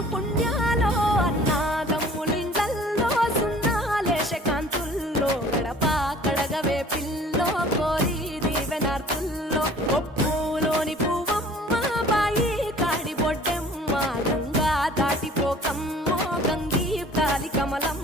మనసు పుణ్యాలో అన్నాదమ్ములిండల్లో సున్నాలేశ కాంతుల్లో గడపా కడగవే పిల్లో కోరి దీవెనార్తుల్లో. ఒప్పులోని పువ్వమ్మ బాయి కాడి బొడ్డెమ్మ గంగా దాటిపోకమ్మో గంగీ తాలి కమలం